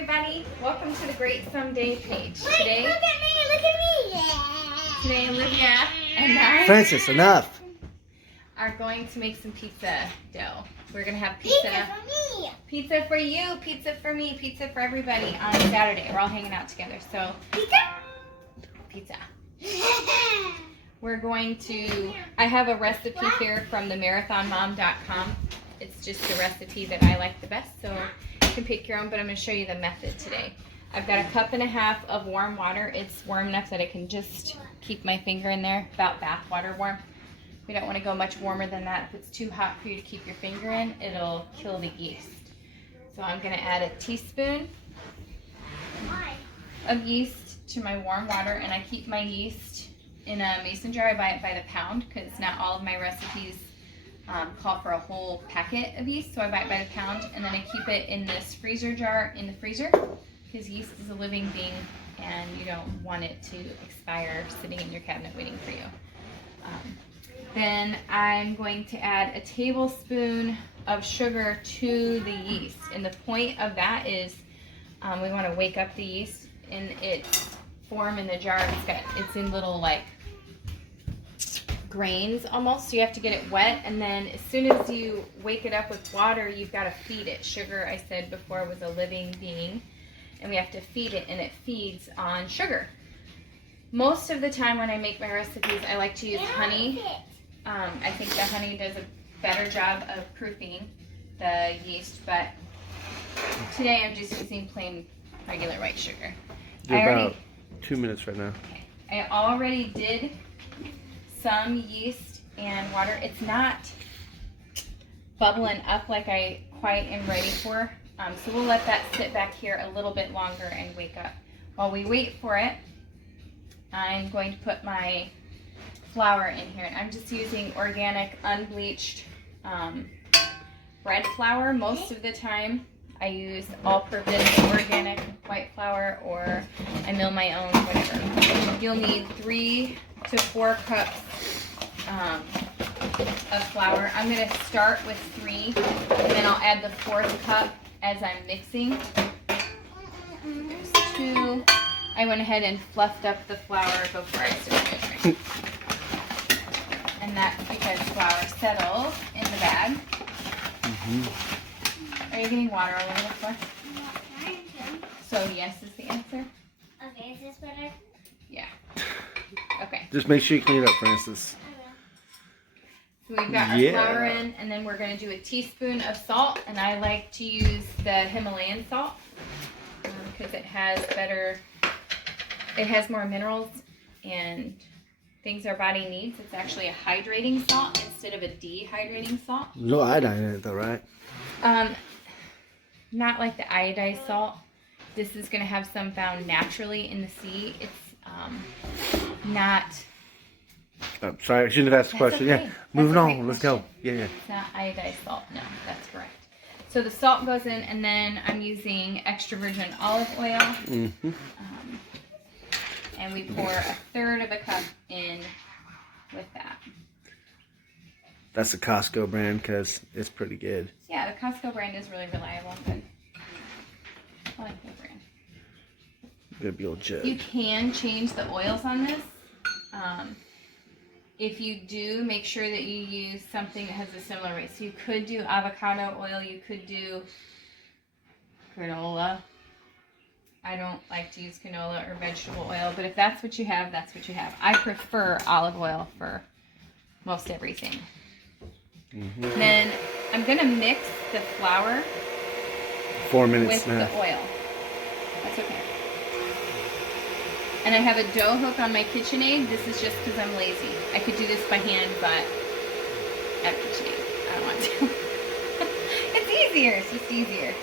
everybody. Welcome to the Great Someday page. Today, Look at me. today Olivia and I Francis, enough. are going to make some pizza dough. We're going to have Pizza pizza. for me. Pizza for you, pizza for me, pizza for everybody on Saturday. We're all hanging out together. So, pizza. We're going to, I have a recipe here from the marathonmom.com. It's just the recipe that I like the best, so you can pick your own, but I'm going to show you the method today. I've got 1.5 cups of warm water. It's warm enough that I can just keep my finger in there, about bath water warm. We don't want to go much warmer than that. If it's too hot for you to keep your finger in, it'll kill the yeast. So I'm going to add a teaspoon of yeast to my warm water, and I keep my yeast in a mason jar. I buy it by the pound because not all of my recipes call for a whole packet of yeast, so I buy it by the pound, and then I keep it in this freezer jar in the freezer because yeast is a living being and you don't want it to expire sitting in your cabinet waiting for you. Then I'm going to add a tablespoon of sugar to the yeast, and the point of that is we want to wake up the yeast in its form in the jar. It's in little like grains almost, so you have to get it wet, and then as soon as you wake it up with water, you've got to feed it. Sugar, I said before, was a living being, and we have to feed it, and it feeds on sugar. Most of the time when I make my recipes, I like to use honey. I think the honey does a better job of proofing the yeast, but today I'm just using plain regular white sugar. You're about 2 minutes right now. Okay. I already did some yeast and water. It's not bubbling up like I quite am ready for. So we'll let that sit back here a little bit longer and wake up. While we wait for it, I'm going to put my flour in here. And I'm just using organic, unbleached bread flour. Most of the time I use all-purpose organic white flour, or I mill my own, whatever. You'll need 3 to 4 cups of flour. I'm going to start with 3, and then I'll add the 4th cup as I'm mixing. There's 2. I went ahead and fluffed up the flour before I started measuring. And that's because flour settles in the bag. Are you getting water all over the floor? So yes is the answer? Okay, is this better? Yeah. Okay. Just make sure you clean it up, Francis. So we've got our flour in, and then we're going to do a teaspoon of salt, and I like to use the Himalayan salt because it has more minerals and things our body needs. It's actually a hydrating salt instead of a dehydrating salt. No iodine in it though, right? Not like the iodized salt. This is going to have some found naturally in the sea. It's not... Oh, sorry, I shouldn't have asked the question. Okay. Yeah, moving That's a on. great Let's go. question. Yeah. It's not iodized salt. No, that's correct. So the salt goes in, and then I'm using extra virgin olive oil. And we pour 1/3 cup in with that. That's the Costco brand because it's pretty good. Yeah, the Costco brand is really reliable. But I like the brand. Gonna be old judge. You can change the oils on this. If you do, make sure that you use something that has a similar rate. So you could do avocado oil, you could do canola. I don't like to use canola or vegetable oil, but if that's what you have, that's what you have. I prefer olive oil for most everything. Then I'm going to mix the flour 4 minutes with now. the oil. That's okay. And I have a dough hook on my KitchenAid. This is just because I'm lazy. I could do this by hand, but I have KitchenAid. I don't want to. It's easier. It's just easier.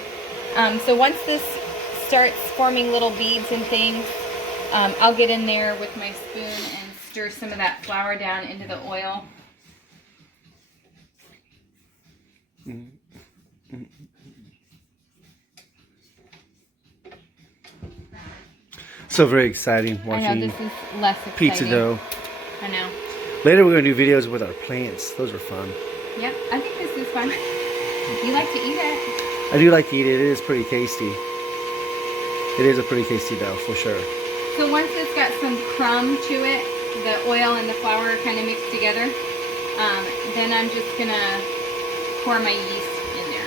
So once this starts forming little beads and things, I'll get in there with my spoon and stir some of that flour down into the oil. So very exciting I know watching this is less exciting. pizza dough. I know. Later we're gonna do videos with our plants. Those are fun. Yep, I think this is fun. You like to eat it. I do like to eat it. It is pretty tasty. It is a pretty tasty dough, for sure. So once it's got some crumb to it, the oil and the flour are kind of mixed together, then I'm just gonna pour my yeast in there.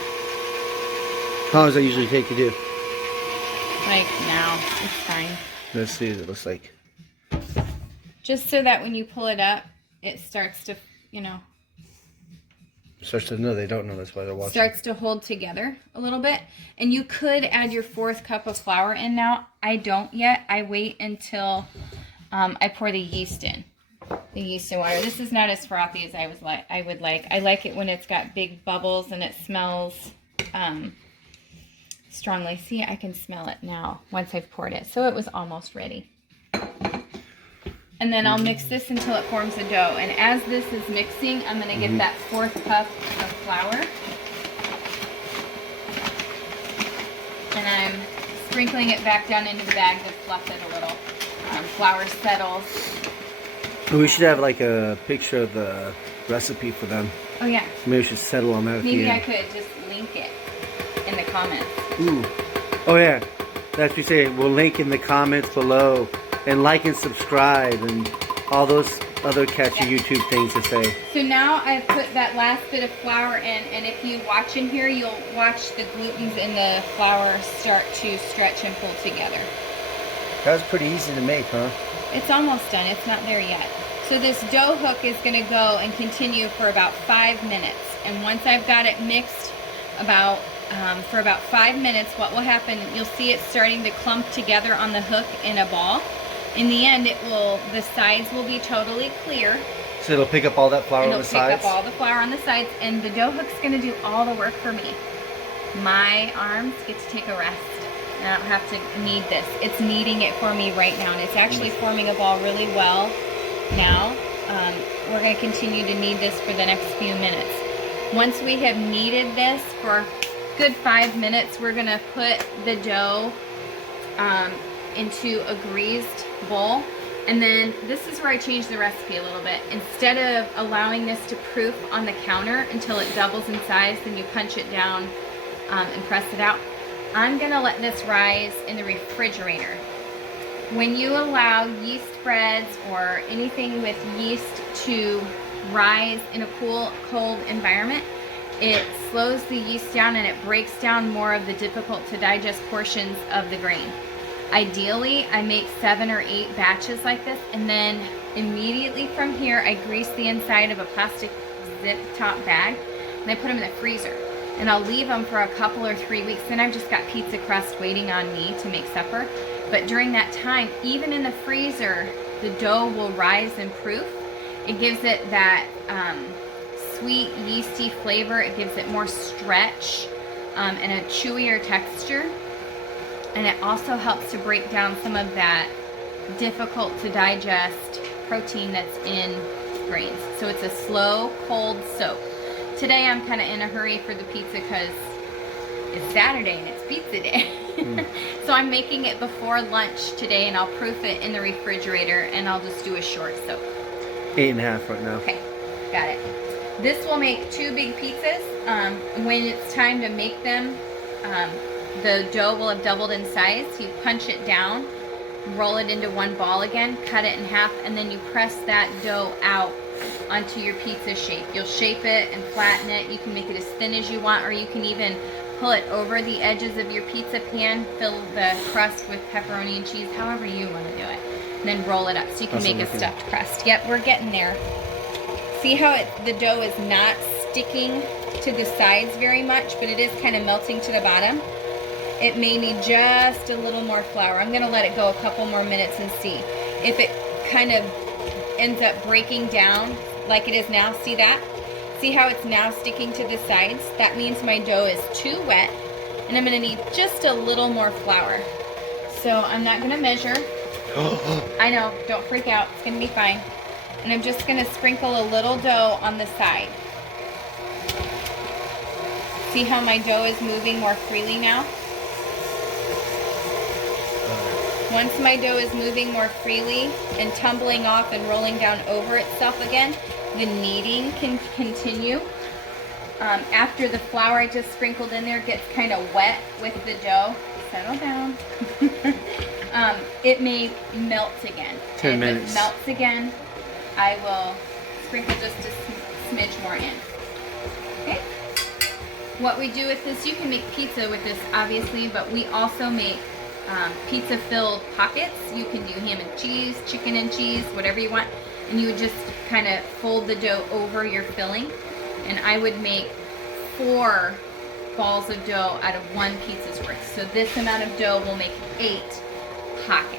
How long does that usually take to do? Like now, it's fine. Let's see what it looks like. Just so that when you pull it up, it starts to, you know, Starts to know they don't know, that's why they're watching. starts to hold together a little bit. And you could add your 4th cup of flour in now. I don't yet. I wait until I pour the yeast in. The yeast and water. This is not as frothy as I would like. I like it when it's got big bubbles and it smells strongly. See, I can smell it now once I've poured it. So it was almost ready. And then I'll mix this until it forms a dough. And as this is mixing, I'm going to get that 4th cup of flour. And I'm sprinkling it back down into the bag to fluff it a little. Flour settles. We should have like a picture of the recipe for them. Oh yeah. Maybe we should settle on that at the Maybe I end. could just link it in the comments. Ooh. Oh yeah. That's what you say. We'll link in the comments below. And like and subscribe and all those other catchy YouTube things to say. So now I've put that last bit of flour in, and if you watch in here, you'll watch the glutens in the flour start to stretch and pull together. That was pretty easy to make, huh? It's almost done. It's not there yet. So this dough hook is going to go and continue for about 5 minutes. And once I've got it mixed for about 5 minutes, what will happen, you'll see it starting to clump together on the hook in a ball. In the end, the sides will be totally clear. So it'll pick up all that flour on the sides? It'll pick up all the flour on the sides, and the dough hook's going to do all the work for me. My arms get to take a rest. I don't have to knead this. It's kneading it for me right now, and it's actually forming a ball really well now. We're going to continue to knead this for the next few minutes. Once we have kneaded this for a good 5 minutes, we're going to put the dough into a greased bowl. And then this is where I changed the recipe a little bit. Instead of allowing this to proof on the counter until it doubles in size, then you punch it down and press it out, I'm gonna let this rise in the refrigerator. When you allow yeast breads or anything with yeast to rise in a cool, cold environment, it slows the yeast down and it breaks down more of the difficult to digest portions of the grain. Ideally, I make 7 or 8 batches like this, and then immediately from here, I grease the inside of a plastic zip top bag, and I put them in the freezer. And I'll leave them for a couple or 3 weeks. Then I've just got pizza crust waiting on me to make supper. But during that time, even in the freezer, the dough will rise and proof. It gives it that sweet, yeasty flavor. It gives it more stretch and a chewier texture. And it also helps to break down some of that difficult to digest protein that's in grains. So it's a slow, cold soak. Today I'm kind of in a hurry for the pizza because it's Saturday and it's pizza day. So I'm making it before lunch today, and I'll proof it in the refrigerator, and I'll just do a short soak. 8.5 right now. Okay, got it. This will make 2 big pizzas. When it's time to make them, the dough will have doubled in size. You punch it down, roll it into one ball again, cut it in half, and then you press that dough out onto your pizza shape. You'll shape it and flatten it. You can make it as thin as you want, or you can even pull it over the edges of your pizza pan, fill the crust with pepperoni and cheese, however you want to do it, and then roll it up so you can make a stuffed crust. Yep, we're getting there. See how the dough is not sticking to the sides very much, but it is kind of melting to the bottom. It may need just a little more flour. I'm going to let it go a couple more minutes and see. If it kind of ends up breaking down like it is now, see that? See how it's now sticking to the sides? That means my dough is too wet, and I'm going to need just a little more flour. So I'm not going to measure. I know, don't freak out. It's going to be fine. And I'm just going to sprinkle a little dough on the side. See how my dough is moving more freely now? Once my dough is moving more freely and tumbling off and rolling down over itself again, the kneading can continue. After the flour I just sprinkled in there gets kind of wet with the dough, settle down. It may melt again. 10 And minutes. If it melts again, I will sprinkle just a smidge more in. Okay? What we do with this, you can make pizza with this, obviously, but we also make pizza-filled pockets. You can do ham and cheese, chicken and cheese, whatever you want. And you would just kind of fold the dough over your filling. And I would make 4 balls of dough out of 1 pizza's worth. So this amount of dough will make 8 pockets.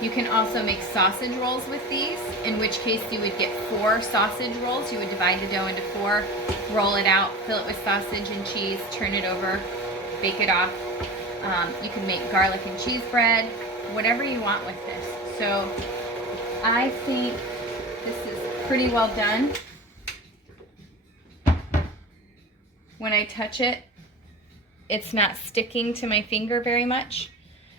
You can also make sausage rolls with these, in which case you would get 4 sausage rolls. You would divide the dough into 4, roll it out, fill it with sausage and cheese, turn it over, bake it off. You can make garlic and cheese bread, whatever you want with this. So I think this is pretty well done. When I touch it, it's not sticking to my finger very much.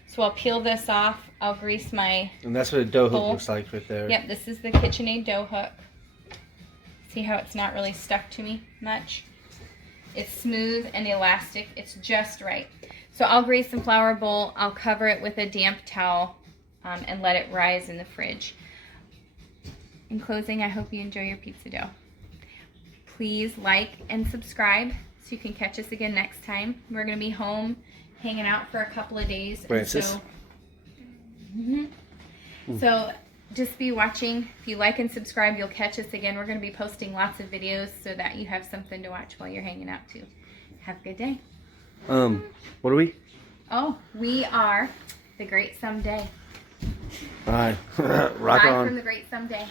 So I'll peel this off. I'll grease my... And that's what a dough hook bowl. looks like right there. Yep, this is the KitchenAid dough hook. See how it's not really stuck to me much? It's smooth and elastic. It's just right. So I'll grease the flour bowl. I'll cover it with a damp towel and let it rise in the fridge. In closing, I hope you enjoy your pizza dough. Please like and subscribe so you can catch us again next time. We're going to be home hanging out for a couple of days. and Francis? So, so just be watching. If you like and subscribe, you'll catch us again. We're going to be posting lots of videos so that you have something to watch while you're hanging out too. Have a good day. What are we? Oh, we are The Great Someday. All right. Rock Bye on. from The Great Someday.